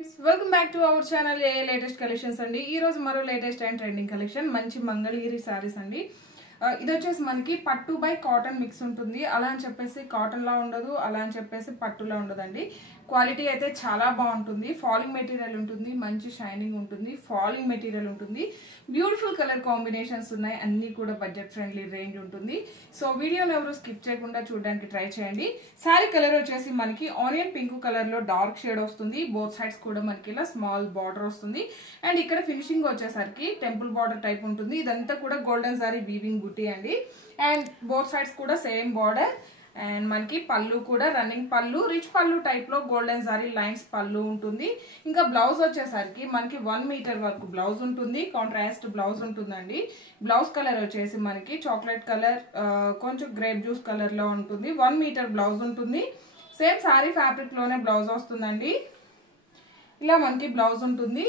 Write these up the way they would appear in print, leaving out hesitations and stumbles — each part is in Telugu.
Welcome back to our channel latest collections andi ee roju maro latest and trending collection manchi mangalgiri sarees andi ఇది వచ్చేసి మనకి పట్టు బై కాటన్ మిక్స్ ఉంటుంది అలా అని చెప్పేసి కాటన్ లా ఉండదు అలా అని చెప్పేసి పట్టులా ఉండదండి క్వాలిటీ అయితే చాలా బాగుంటుంది ఫాలింగ్ మెటీరియల్ ఉంటుంది మంచి షైనింగ్ ఉంటుంది ఫాలింగ్ మెటీరియల్ ఉంటుంది బ్యూటిఫుల్ కలర్ కాంబినేషన్స్ ఉన్నాయి అన్ని కూడా బడ్జెట్ ఫ్రెండ్లీ రేంజ్ ఉంటుంది సో వీడియోని ఎవరు స్కిప్ చేయకుండా చూడడానికి ట్రై చేయండి సారీ కలర్ వచ్చేసి మనకి ఆనియన్ పింక్ కలర్ లో డార్క్ షేడ్ వస్తుంది బోత్ సైడ్స్ కూడా మనకి ఇలా స్మాల్ బార్డర్ వస్తుంది అండ్ ఇక్కడ ఫినిషింగ్ వచ్చేసరికి టెంపుల్ బార్డర్ టైప్ ఉంటుంది ఇదంతా కూడా గోల్డెన్ సారీ వీవింగ్ బుట్టి అండి అండ్ బోత్ సైడ్స్ కూడా సేమ్ బార్డర్ అండ్ మనకి పళ్ళు కూడా రన్నింగ్ పళ్ళు రిచ్ పళ్ళు టైప్ లో గోల్డెన్ సారీ లైన్స్ పళ్ళు ఉంటుంది ఇంకా బ్లౌజ్ వచ్చేసరికి మనకి 1 మీటర్ వరకు బ్లౌజ్ ఉంటుంది కాంట్రాస్ట్ బ్లౌజ్ ఉంటుందండి బ్లౌజ్ కలర్ వచ్చేసి మనకి చాక్లెట్ కలర్ కొంచెం గ్రేప్ జ్యూస్ కలర్ లో ఉంటుంది 1 మీటర్ బ్లౌజ్ ఉంటుంది సేమ్ సారీ ఫ్యాబ్రిక్ లోనే బ్లౌజ్ వస్తుందండి ఇలా మనకి బ్లౌజ్ ఉంటుంది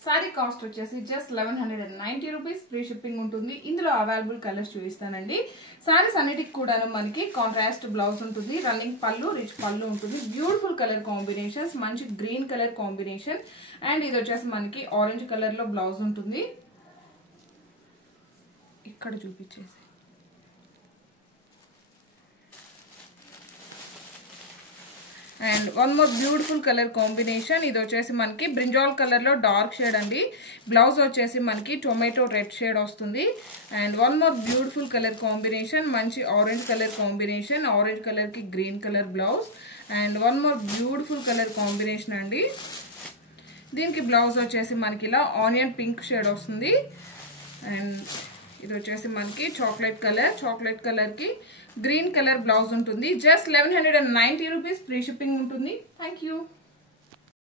సారీ కాస్ట్ వచ్చేసి జస్ట్ 1190 రూపీస్ ఫ్రీ షిప్పింగ్ ఉంటుంది ఇందులో అవైలబుల్ కలర్స్ చూపిస్తానండి సారీస్ అన్నిటికి కూడా మనకి కాంట్రాస్ట్ బ్లౌజ్ ఉంటుంది రన్నింగ్ పళ్ళు రిచ్ పళ్ళు ఉంటుంది బ్యూటిఫుల్ కలర్ కాంబినేషన్స్ మంచి గ్రీన్ కలర్ కాంబినేషన్ అండ్ ఇది వచ్చేసి మనకి ఆరెంజ్ కలర్ లో బ్లౌజ్ ఉంటుంది ఇక్కడ చూపించేసి and one more beautiful colour combination ఇది వచ్చేసి మనకి బ్రింజాల్ కలర్ లో డార్క్ షేడ్ అండి బ్లౌజ్ వచ్చేసి మనకి టొమాటో రెడ్ షేడ్ వస్తుంది and one more beautiful colour combination మంచి orange colour combination orange colour కి green colour blouse and one more beautiful colour combination అండి దీనికి బ్లౌజ్ వచ్చేసి మనకి ఇలా ఆనియన్ పింక్ షేడ్ వస్తుంది అండ్ ఇది వచ్చేసి మనకి చాక్లెట్ కలర్ కి గ్రీన్ కలర్ బ్లౌజ్ ఉంటుంది జస్ట్ 1190 రూపీస్ ఫ్రీ షిప్పింగ్ ఉంటుంది థ్యాంక్ యూ